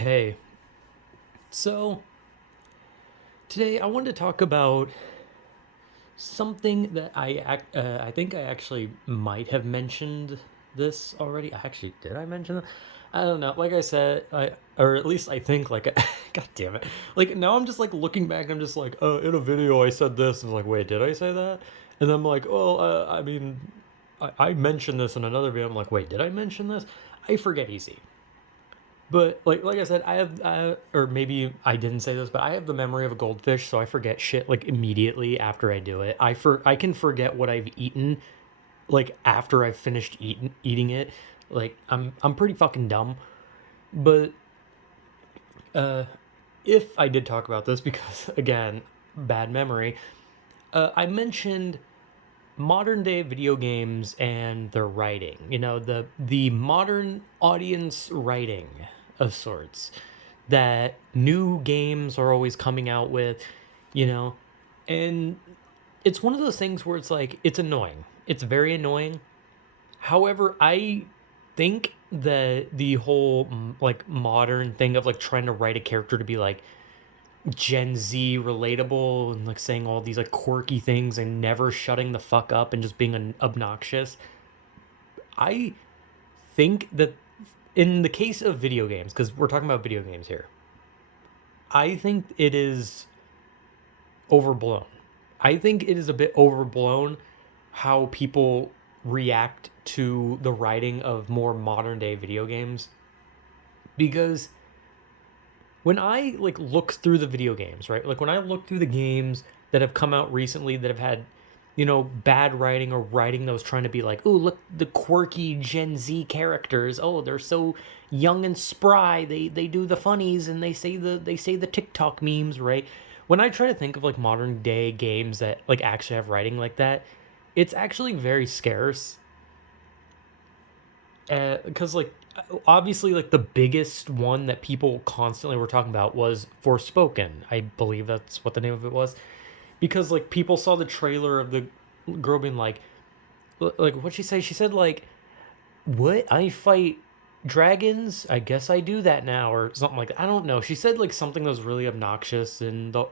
Hey, so today I wanted to talk about something that I think I actually might have mentioned this already. Did I mention it? I don't know. Like I said, or at least I think like God damn it. Like now I'm just like looking back. I'm just like, oh, in a video I said this, and I'm like, wait, did I say that? And I'm like, well, I mean, I mentioned this in another video. I'm like, wait, did I mention this? I forget easy. But like I said, or maybe I didn't say this, but I have the memory of a goldfish, so I forget shit like immediately after I do it. I can forget what I've eaten like after I've finished eating it. Like I'm pretty fucking dumb. But uh, if I did talk about this, because again, bad memory, I mentioned modern day video games and their writing. You know, the modern audience writing of sorts that new games are always coming out with, you know. And it's one of those things where it's like it's annoying. It's very annoying. However, I think that the whole like modern thing of like trying to write a character to be like Gen Z relatable and like saying all these like quirky things and never shutting the fuck up and just being obnoxious. I think that in the case of video games, because we're talking about video games here, I think it is overblown. I think it is a bit overblown how people react to the writing of more modern day video games because when I like look through the video games, right? Like when I look through the games that have come out recently that have had, you know, bad writing or writing that was trying to be like, oh, look the quirky Gen Z characters. Oh, they're so young and spry. They do the funnies and they say the TikTok memes, right? When I try to think of like modern day games that like actually have writing like that, it's actually very scarce because like obviously like the biggest one that people constantly were talking about was Forspoken. I believe that's what the name of it was because like people saw the trailer of the girl being like what'd she say? She said like, what, I fight dragons, I guess I do that now, or something like that. I don't know. She said like something that was really obnoxious, and the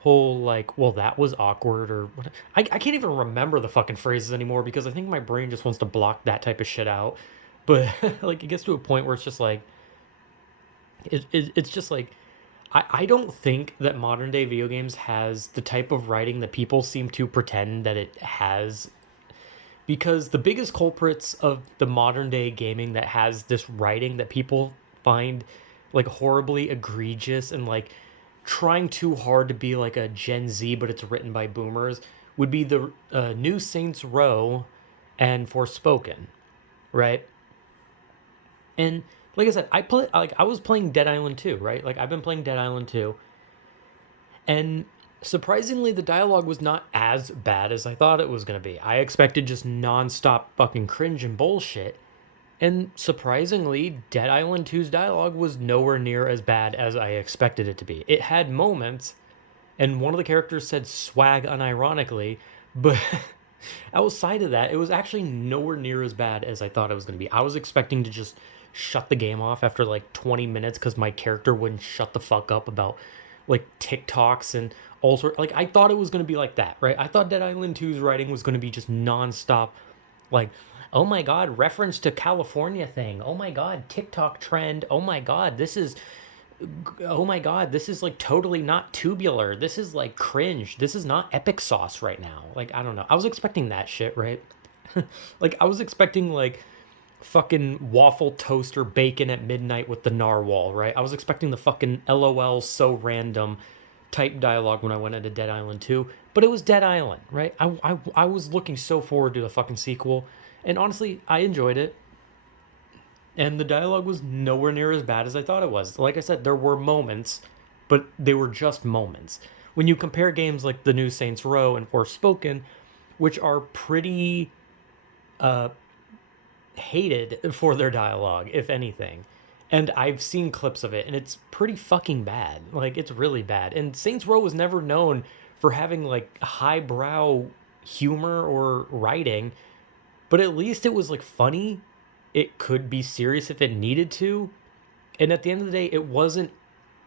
whole like, well, that was awkward, or what. I can't even remember the fucking phrases anymore because I think my brain just wants to block that type of shit out. But like it gets to a point where it's just like it's just like I don't think that modern day video games has the type of writing that people seem to pretend that it has, because the biggest culprits of the modern day gaming that has this writing that people find like horribly egregious and like trying too hard to be like a Gen Z, but it's written by boomers, would be the new Saints Row and Forspoken, right? And like I said, I was playing Dead Island 2, right? Like I've been playing Dead Island 2, and surprisingly the dialogue was not as bad as I thought it was going to be. I expected just nonstop fucking cringe and bullshit. And surprisingly, Dead Island 2's dialogue was nowhere near as bad as I expected it to be. It had moments, and one of the characters said swag unironically, but outside of that, it was actually nowhere near as bad as I thought it was going to be. I was expecting to just shut the game off after like 20 minutes because my character wouldn't shut the fuck up about like TikToks and all sorts. Like I thought it was going to be like that, right? I thought Dead Island 2's writing was going to be just nonstop, like, oh my god, reference to California thing. Oh my god, TikTok trend. Oh my god, this is like totally not tubular. This is like cringe. This is not epic sauce right now. Like, I don't know. I was expecting that shit, right? Like, I was expecting like fucking waffle toaster bacon at midnight with the narwhal, right? I was expecting the fucking LOL so random type dialogue when I went into Dead Island 2, but it was Dead Island, right? I was looking so forward to the fucking sequel, and honestly, I enjoyed it. And the dialogue was nowhere near as bad as I thought it was. Like I said, there were moments, but they were just moments. When you compare games like the new Saints Row and Forspoken, which are pretty uh, hated for their dialogue, if anything. And I've seen clips of it, and it's pretty fucking bad. Like, it's really bad. And Saints Row was never known for having, like, highbrow humor or writing, but at least it was, like, funny. It could be serious if it needed to. And at the end of the day, it wasn't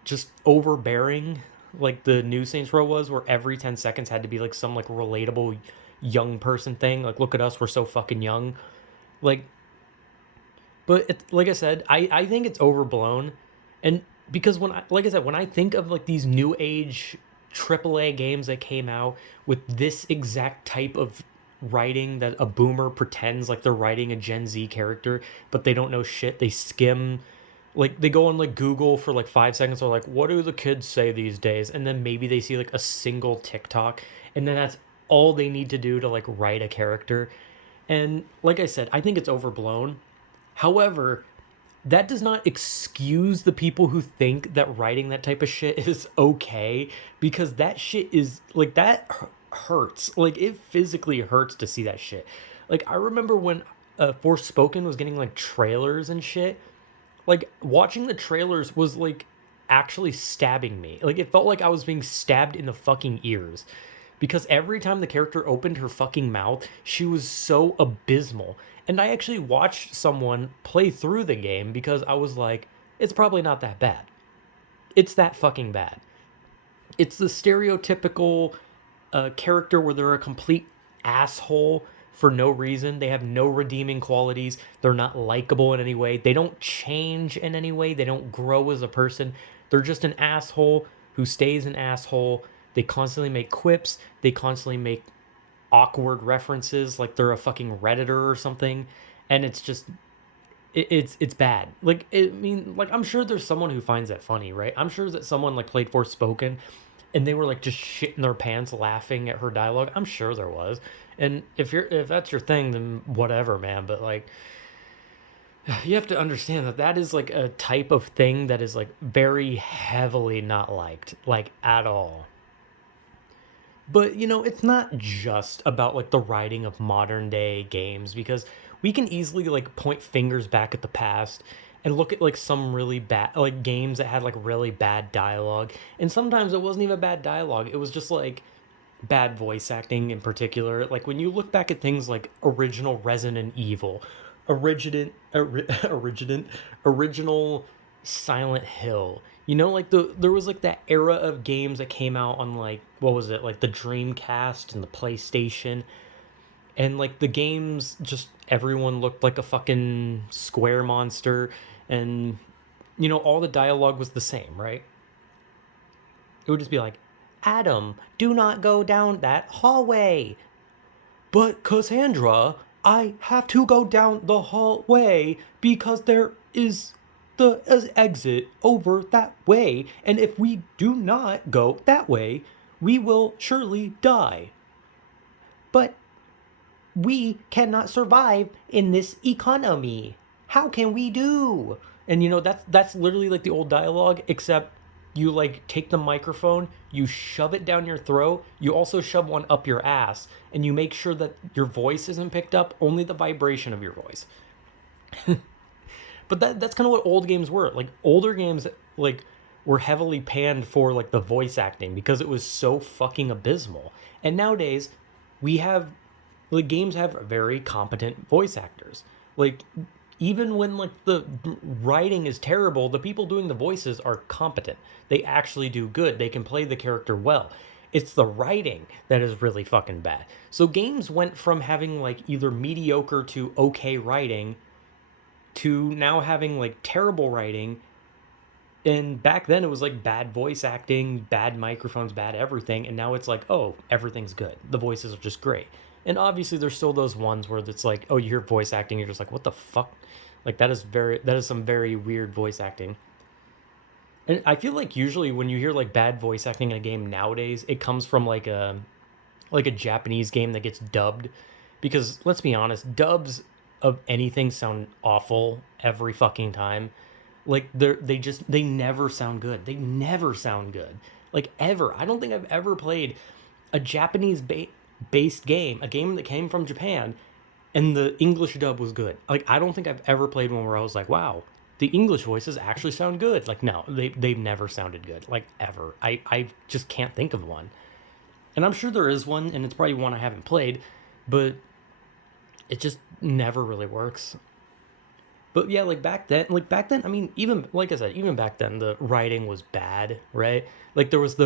just overbearing like the new Saints Row was, where every 10 seconds had to be like some like relatable young person thing. Like, look at us, we're so fucking young. Like, but like I said, I think it's overblown. And because like I said, when I think of like these new age AAA games that came out with this exact type of writing that a boomer pretends like they're writing a Gen Z character, but they don't know shit. They skim, like they go on like Google for like 5 seconds. They're like, what do the kids say these days? And then maybe they see like a single TikTok, and then that's all they need to do to like write a character. And like I said, I think it's overblown. However, that does not excuse the people who think that writing that type of shit is okay, because that shit is like that hurts. Like, it physically hurts to see that shit. Like, I remember when Forspoken was getting like trailers and shit. Like, watching the trailers was like actually stabbing me. Like, it felt like I was being stabbed in the fucking ears, because every time the character opened her fucking mouth, she was so abysmal. And I actually watched someone play through the game because I was like, it's probably not that bad. It's that fucking bad. It's the stereotypical character where they're a complete asshole for no reason. They have no redeeming qualities. They're not likable in any way. They don't change in any way. They don't grow as a person. They're just an asshole who stays an asshole. They constantly make quips. They constantly make awkward references like they're a fucking redditor or something, and it's just it's bad. Like, I mean, like, I'm sure there's someone who finds that funny, right? I'm sure that someone like played Forspoken and they were like just shitting their pants laughing at her dialogue. I'm sure there was. And if that's your thing, then whatever, man. But like, you have to understand that that is like a type of thing that is like very heavily not liked, like, at all. But it's not just about like the writing of modern day games, because we can easily like point fingers back at the past and look at like some really bad like games that had like really bad dialogue. And sometimes it wasn't even bad dialogue. It was just like bad voice acting in particular. Like, when you look back at things like original Resident Evil, original original Silent Hill. Like there was like that era of games that came out on like, what was it, like the Dreamcast and the PlayStation, and like the games, just everyone looked like a fucking square monster, and all the dialogue was the same, right? It would just be like, Adam, do not go down that hallway. But Cassandra, I have to go down the hallway because there is the exit over that way, and if we do not go that way, we will surely die. But we cannot survive in this economy. How can we do? And that's literally like the old dialogue, except you like take the microphone, you shove it down your throat, you also shove one up your ass, and you make sure that your voice isn't picked up, only the vibration of your voice. But that's kind of what old games were. Like, older games like were heavily panned for like the voice acting because it was so fucking abysmal. And nowadays, we have like games have very competent voice actors. Like, even when like the writing is terrible, the people doing the voices are competent. They actually do good. They can play the character well. It's the writing that is really fucking bad. So games went from having like either mediocre to okay writing to now having like terrible writing. And back then it was like bad voice acting, bad microphones, bad everything. And now it's like, oh, everything's good. The voices are just great. And obviously there's still those ones where it's like, oh, you hear voice acting, you're just like, what the fuck? Like, that is some very weird voice acting. And I feel like usually when you hear like bad voice acting in a game nowadays, it comes from like a Japanese game that gets dubbed, because let's be honest, dubs of anything sound awful every fucking time. Like, they never sound good. They never sound good. Like, ever. I don't think I've ever played a Japanese based game, a game that came from Japan, and the English dub was good. Like, I don't think I've ever played one where I was like, wow, the English voices actually sound good. Like, no, they've never sounded good. Like, ever. I just can't think of one. And I'm sure there is one, and it's probably one I haven't played, but it just never really works. But yeah, like back then, I mean, even like I said, even back then, the writing was bad, right? Like there was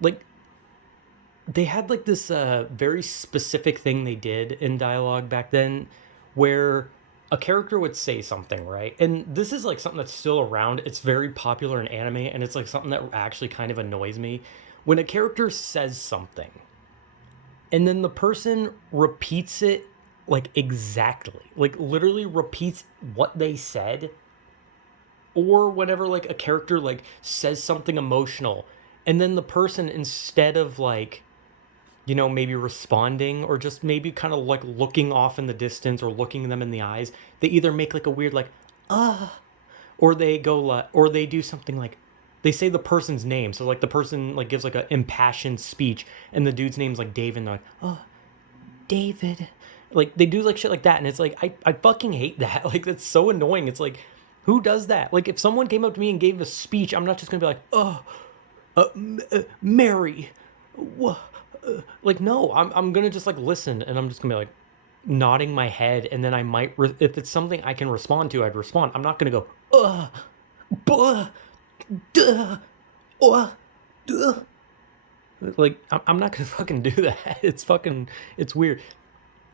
like they had like this very specific thing they did in dialogue back then, where a character would say something, right? And this is like something that's still around. It's very popular in anime, and it's like something that actually kind of annoys me when a character says something and then the person repeats it like exactly, like literally repeats what they said, or whenever like a character like says something emotional and then the person, instead of like, maybe responding or just maybe kind of like looking off in the distance or looking them in the eyes, they either make like a weird like or they go or they do something like they say the person's name, so like the person like gives like an impassioned speech and the dude's name's like David, and they're like, oh, David. Like they do like shit like that, and it's like I fucking hate that. Like that's so annoying. It's like, who does that? Like if someone came up to me and gave a speech, I'm not just gonna be like, oh, Mary, like no, I'm gonna just like listen, and I'm just gonna be like nodding my head, and then I might if it's something I can respond to, I'd respond. I'm not gonna go buh, duh, uh, duh. Like I'm not gonna fucking do that. It's weird.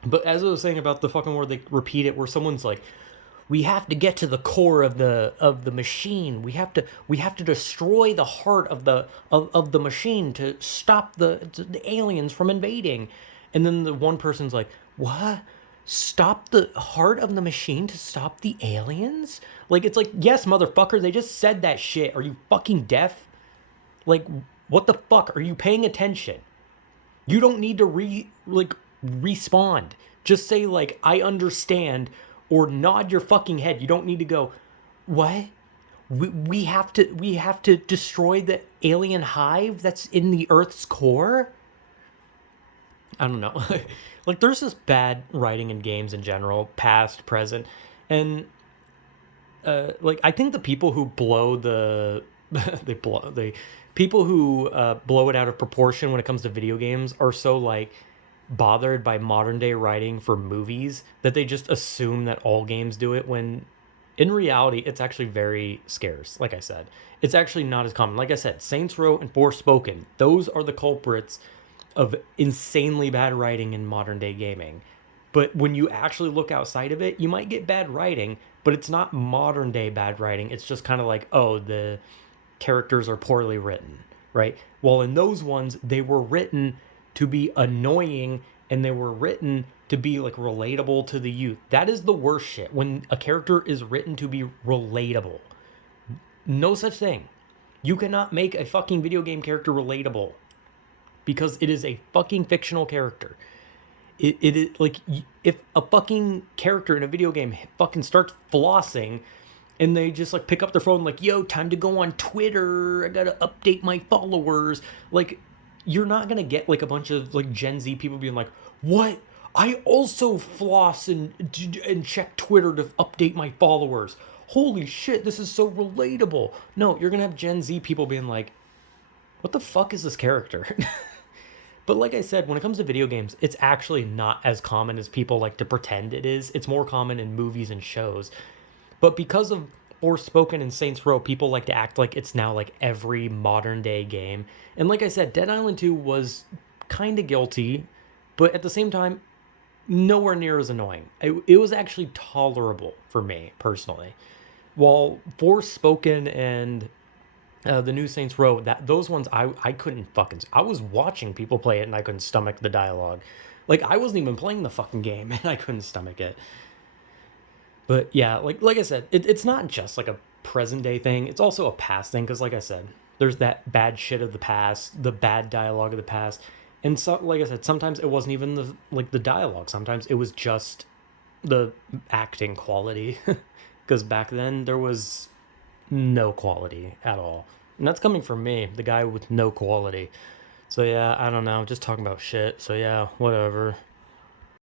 But as I was saying about the fucking word they repeat it, where someone's like, "We have to get to the core of the machine. We have to destroy the heart of the machine to stop the aliens from invading," and then the one person's like, "What? Stop the heart of the machine to stop the aliens?" Like it's like, yes, motherfucker, they just said that shit. Are you fucking deaf? Like, what the fuck? Are you paying attention? You don't need to respond. Just say like I understand or nod your fucking head. You don't need to go, "What? We have to destroy the alien hive that's in the Earth's core?" I don't know. Like there's this bad writing in games in general, past, present, and like I think the people who blow the the people who blow it out of proportion when it comes to video games are so like bothered by modern day writing for movies that they just assume that all games do it, when in reality it's actually very scarce. Like I said, it's actually not as common. Like I said, Saints Row and Forspoken, those are the culprits of insanely bad writing in modern day gaming. But when you actually look outside of it, you might get bad writing, but it's not modern day bad writing. It's just kind of like, oh, the characters are poorly written, right? Well, in those ones, they were written to be annoying, and they were written to be like relatable to the youth. That is the worst shit, when a character is written to be relatable. No such thing. You cannot make a fucking video game character relatable because it is a fucking fictional character. It is like, if a fucking character in a video game fucking starts flossing and they just like pick up their phone like, yo, time to go on Twitter, I gotta update my followers, like you're not gonna get like a bunch of like Gen Z people being like, what, I also floss and check Twitter to update my followers, holy shit, this is so relatable. No, you're gonna have Gen Z people being like, what the fuck is this character? But like I said, when it comes to video games, it's actually not as common as people like to pretend it is. It's more common in movies and shows. But because of Forspoken and Saints Row, people like to act like it's now like every modern day game. And like I said, Dead Island 2 was kind of guilty, but at the same time, nowhere near as annoying. It was actually tolerable for me personally. While Forspoken and the new Saints Row, that those ones I couldn't fucking. I was watching people play it and I couldn't stomach the dialogue. Like I wasn't even playing the fucking game and I couldn't stomach it. But yeah, like I said, it's not just like a present day thing. It's also a past thing, because like I said, there's that bad shit of the past, the bad dialogue of the past, and so like I said, sometimes it wasn't even the dialogue. Sometimes it was just the acting quality, because back then there was no quality at all, and that's coming from me, the guy with no quality. So yeah, I don't know, just talking about shit. So yeah, whatever.